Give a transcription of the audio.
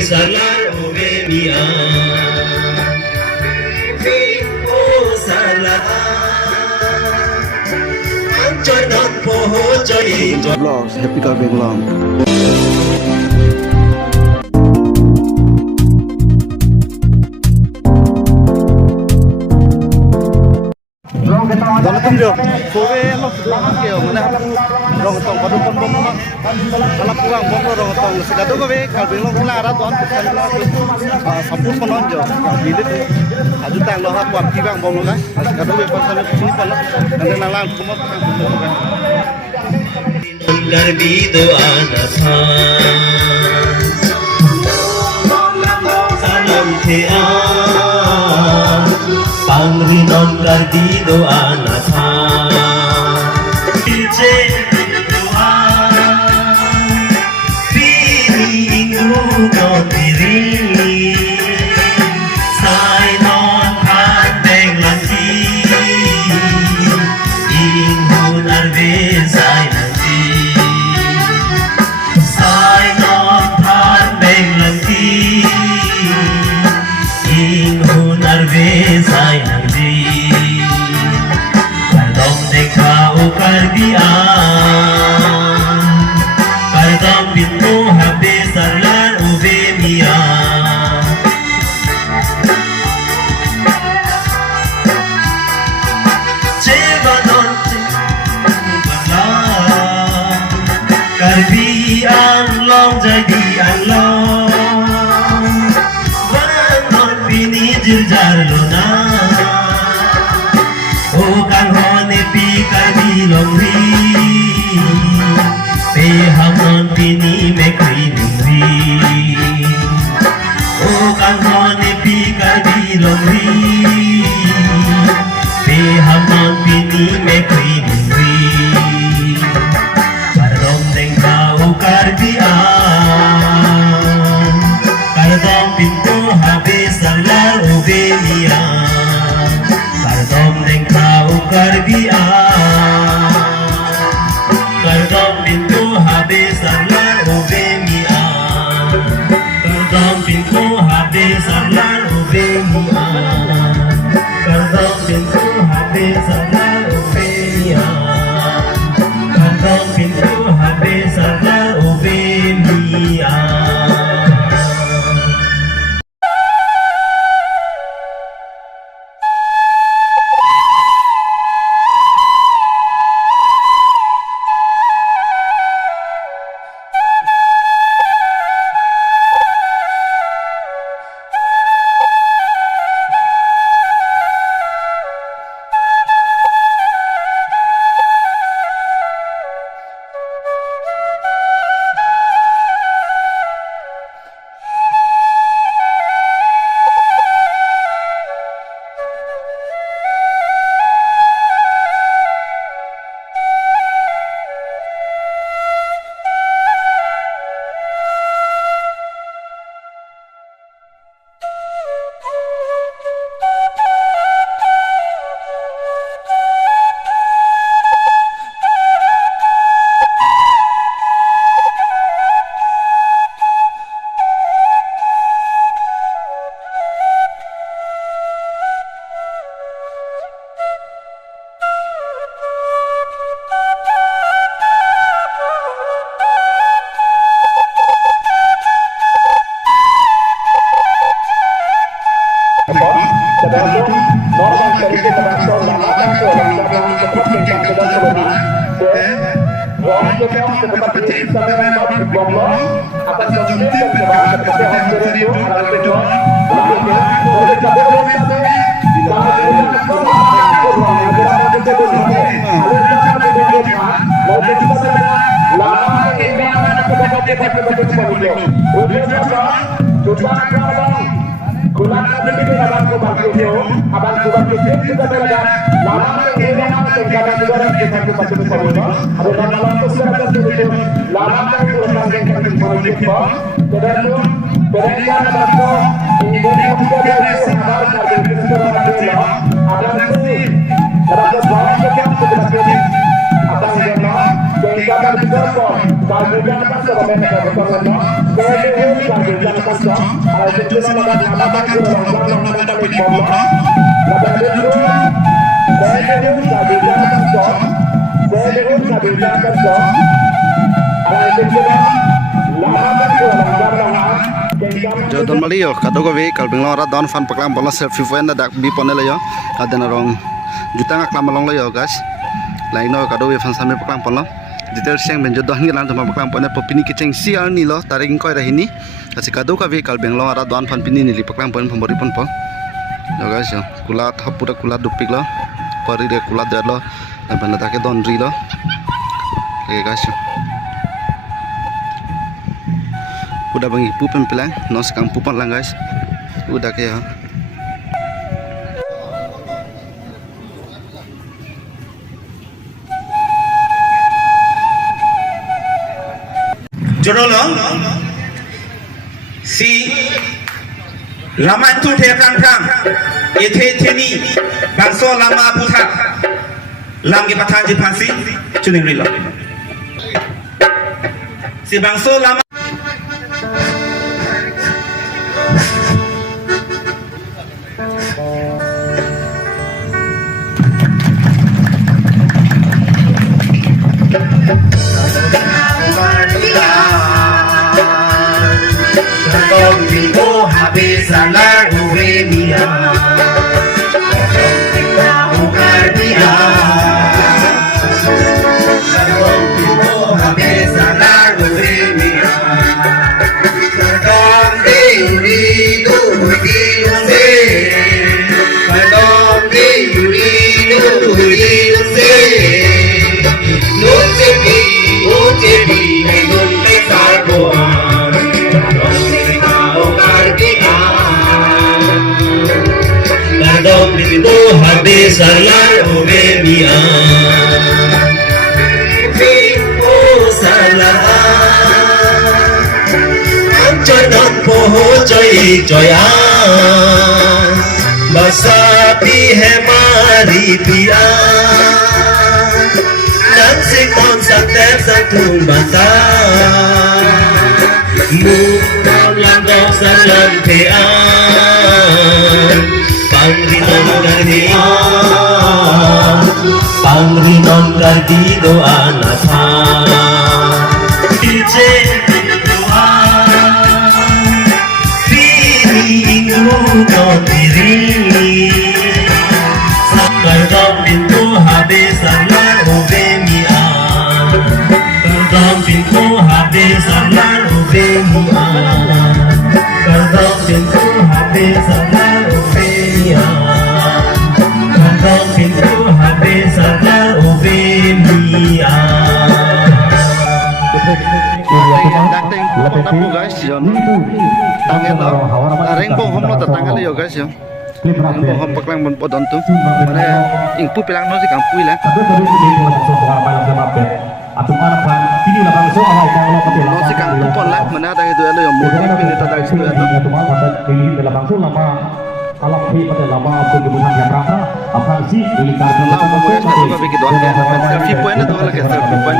salar ube mia oh salah anjoy non poho joy Vlogs Happy Car Benglang. Dalam tunjuk, sore lo sudah kau mana orang tong pada pon bom mana, kalau kurang bom orang tong segala tu kau kalau belum kena ada tuan bukan sampul pon jo, bilik aju tang lo hak waktu bang bom lo kan, segala tu pasal sini pon lo, nanti nalar kumot kan. Garbi doa nasa salam tea pangri non garbi doa nasa ilje doa piringu non diri sai non pandeng lagi ingun arbe sai Kardam bintu habis salar ube mia Cebanon bala Karbi long jadi long Banon bini jirjar lona Oh kan hone pi karbi long ri Pe hamon bini me kri Oh kan hone pi karbi long ri Pe hamon bini me kri Karom deng kau karbi Kardom pintu habis salar ube mia Kardom deng kau karbi Kardom pintu habis salar ube mia Kardom pintu habis salar ube mia Kardom pintu habis salar ube mia Kardom pintu habis salar ube mia Jodoh Malio, kado gawe kalbing lora don fan paklam bola selfie point na dak bi ponel yo, kadena rong juta ngak lama long lo guys. Lain no kado we fan sami paklam ponlo. Detail siang ben jodoh ngi lan tama paklam ponel popini kiceng siar ni lo taring koi rahini. Kasi kado gawe kalbing lora don fan pini ni li paklam pon pembori pon pol. Yo guys yo, kulat hapuda kulat dupik lo. Pari de kulat der lo. Dan benda take don ri lo. Oke guys yo. Udah bang ibu pempelang, nos kampupan lang guys. Udah kayak Jorolong si lama itu terang terang, ini bangsa lama putar, lamgi patan jipansi, cuning rilo. Si bangsa lama salar Uvemia itu habis salar Uvemia salah chơi non poho chơi chơi basapi hai mari pia dan si kon sakte satu basa mu lang do salan pea Pangrinon kardi doa nasa Ije doa Feeling no diri Sakar dom pintu habis salar Uvemia Kardom pintu habis salar Uvemia Kardom pintu habis salar Uvemia Kardom pintu habis salar Uvemia tapu guys yon tangan lo reng pong hom lo tangan yo guys yo reng pong hom paklang bon podon tu mana ingpu pilang no si kampu ilang no si kampu pon lah mana ada itu lo yo murni pini tada itu ya selfie point itu lagi selfie point